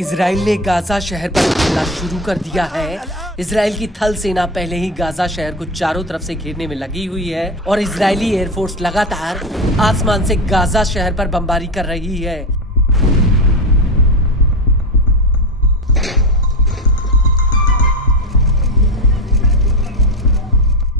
Israel ने Gaza शहर पर हमला शुरू कर दिया है। इजराइल की थल सेना पहले ही गाजा शहर को चारों तरफ से घेरने में लगी हुई है और इजरायली एयरफोर्स लगातार आसमान से गाजा शहर पर बमबारी कर रही है।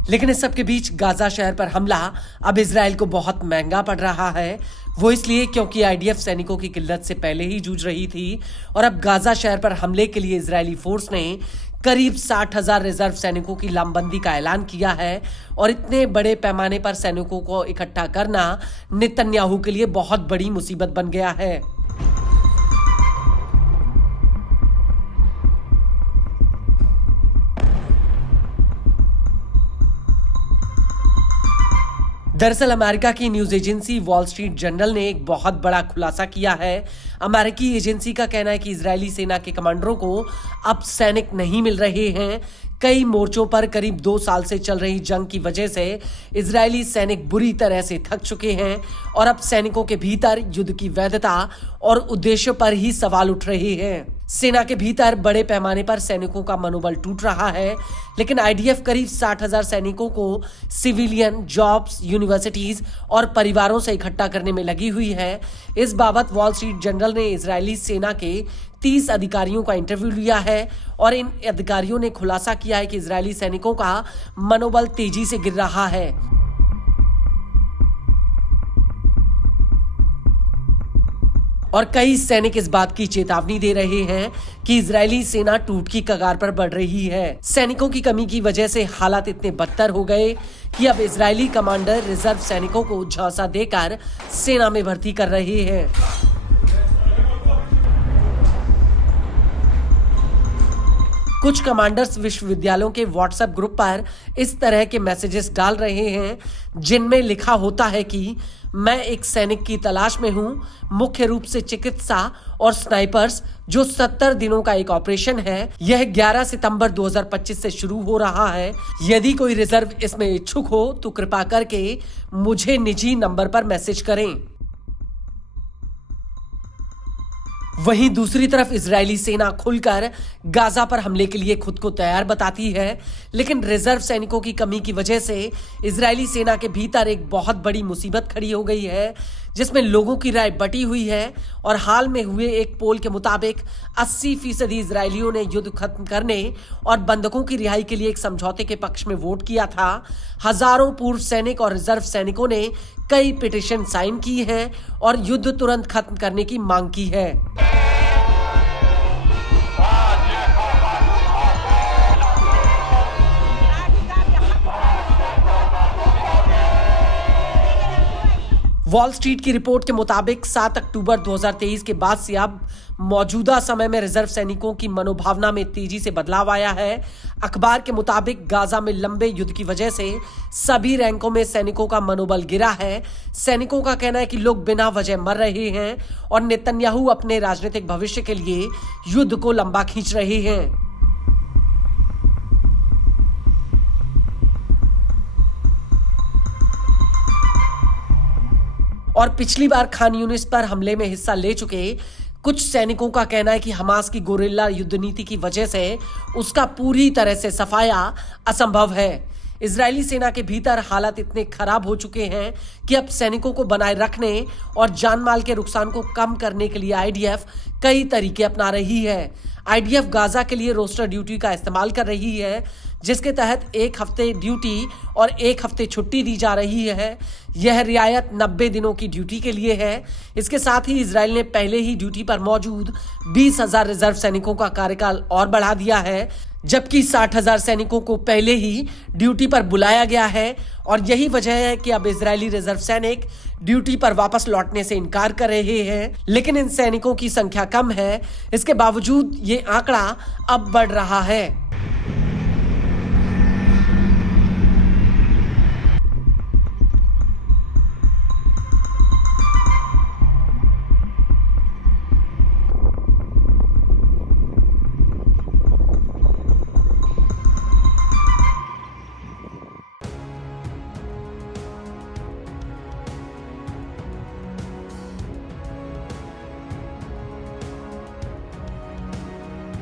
लेकिन इस सब के बीच गाजा शहर पर हमला अब इजराइल को बहुत महंगा पड़ रहा है। वो इसलिए क्योंकि आईडीएफ सैनिकों की किल्लत से पहले ही जूझ रही थी और अब गाजा शहर पर हमले के लिए इजरायली फोर्स ने करीब 60,000 रिजर्व सैनिकों की लामबंदी का ऐलान किया है। और इतने बड़े पैमाने पर सैनिकों को इकट्ठा करना नेतन्याहू के लिए बहुत बड़ी मुसीबत बन गया है। दरअसल अमेरिका की news agency wall street journal ने एक बहुत बड़ा खुलासा किया है। अमेरिकी एजेंसी का कहना है कि इजरायली सेना के कमांडरों को अब सैनिक नहीं मिल रहे हैं। कई मोर्चों पर करीब 2 साल से चल रही जंग की वजह से इजरायली सैनिक बुरी तरह से थक चुके हैं और अब सैनिकों के भीतर युद्ध की वैधता और उद्देश्य पर ही सवाल उठ रहे हैं। सेना के भीतर बड़े पैमाने पर सैनिकों का मनोबल टूट रहा है, लेकिन आईडीएफ करीब 60,000 सैनिकों को सिविलियन, जॉब्स, यूनिवर्सिटीज और परिवारों से इकट्ठा करने में लगी हुई है। इस बाबत वॉल स्ट्रीट जर्नल ने इजरायली सेना के 30 अधिकारियों का इंटरव्यू लिया है और इन अधिकारियों ने खुलासा किया है कि इजरायली सैनिकों का मनोबल तेजी से गिर रहा है। और कई सैनिक इस बात की चेतावनी दे रहे हैं कि इजरायली सेना टूट की कगार पर बढ़ रही है। सैनिकों की कमी की वजह से हालात इतने बदतर हो गए कि अब इजरायली कमांडर रिजर्व सैनिकों को झांसा देकर सेना में भर्ती कर रहे हैं। कुछ कमांडर्स विश्वविद्यालयों के व्हाट्सएप ग्रुप पर इस तरह के मैसेजेस डाल रहे हैं जिनमें लिखा होता है कि मैं एक सैनिक की तलाश में हूं, मुख्य रूप से चिकित्सा और स्नाइपर्स, जो 70 दिनों का एक ऑपरेशन है। यह 11 सितंबर 2025 से शुरू हो रहा है। यदि कोई रिजर्व इसमें इच्छुक हो तो कृपा करके मुझे निजी नंबर पर मैसेज करें। वहीं दूसरी तरफ इजरायली सेना खुलकर गाजा पर हमले के लिए खुद को तैयार बताती है, लेकिन रिजर्व सैनिकों की कमी की वजह से इजरायली सेना के भीतर एक बहुत बड़ी मुसीबत खड़ी हो गई है, जिसमें लोगों की राय बटी हुई है। और हाल में हुए एक पोल के मुताबिक 80% इजरायलियों ने युद्ध खत्म करने और बंधकों की रिहाई के लिए एक समझौते के पक्ष में वोट किया था। हजारों पूर्व सैनिक और रिजर्व सैनिकों ने कई पिटीशन साइन की हैं और युद्ध तुरंत खत्म करने की मांग की है। वॉल स्ट्रीट की रिपोर्ट के मुताबिक 7 अक्टूबर 2023 के बाद से अब मौजूदा समय में रिजर्व सैनिकों की मनोभावना में तेजी से बदलाव आया है। अखबार के मुताबिक गाजा में लंबे युद्ध की वजह से सभी रैंकों में सैनिकों का मनोबल गिरा है। सैनिकों का कहना है कि लोग बिना वजह मर रहे हैं और नेतन्याहू अपने राजनीतिक भविष्य के लिए युद्ध को लंबा खींच रहे हैं। और पिछली बार खान यूनिस पर हमले में हिस्सा ले चुके कुछ सैनिकों का कहना है कि हमास की गोरिल्ला युद्ध नीति की वजह से उसका पूरी तरह से सफाया असंभव है। इजरायली सेना के भीतर हालात इतने खराब हो चुके हैं कि अब सैनिकों को बनाए रखने और जानमाल के नुकसान को कम करने के लिए आईडीएफ कई तरीके अपना रही है। आईडीएफ गाजा के लिए रोस्टर ड्यूटी का इस्तेमाल कर रही है, जिसके तहत 1 हफ्ते ड्यूटी और 1 हफ्ते छुट्टी दी जा रही है। यह रियायत 90 दिनों की ड्यूटी के लिए है। इसके साथ ही इजराइल ने पहले ही ड्यूटी पर मौजूद 20,000 रिजर्व सैनिकों का कार्यकाल और बढ़ा दिया है, जबकि 60,000 सैनिकों को पहले ही ड्यूटी पर बुलाया गया है। और यही वजह है कि अब इजरायली रिजर्व सैनिक ड्यूटी पर वापस लौटने से इनकार कर रहे हैं। लेकिन इन सैनिकों की संख्या कम है, इसके बावजूद ये आंकड़ा अब बढ़ रहा है।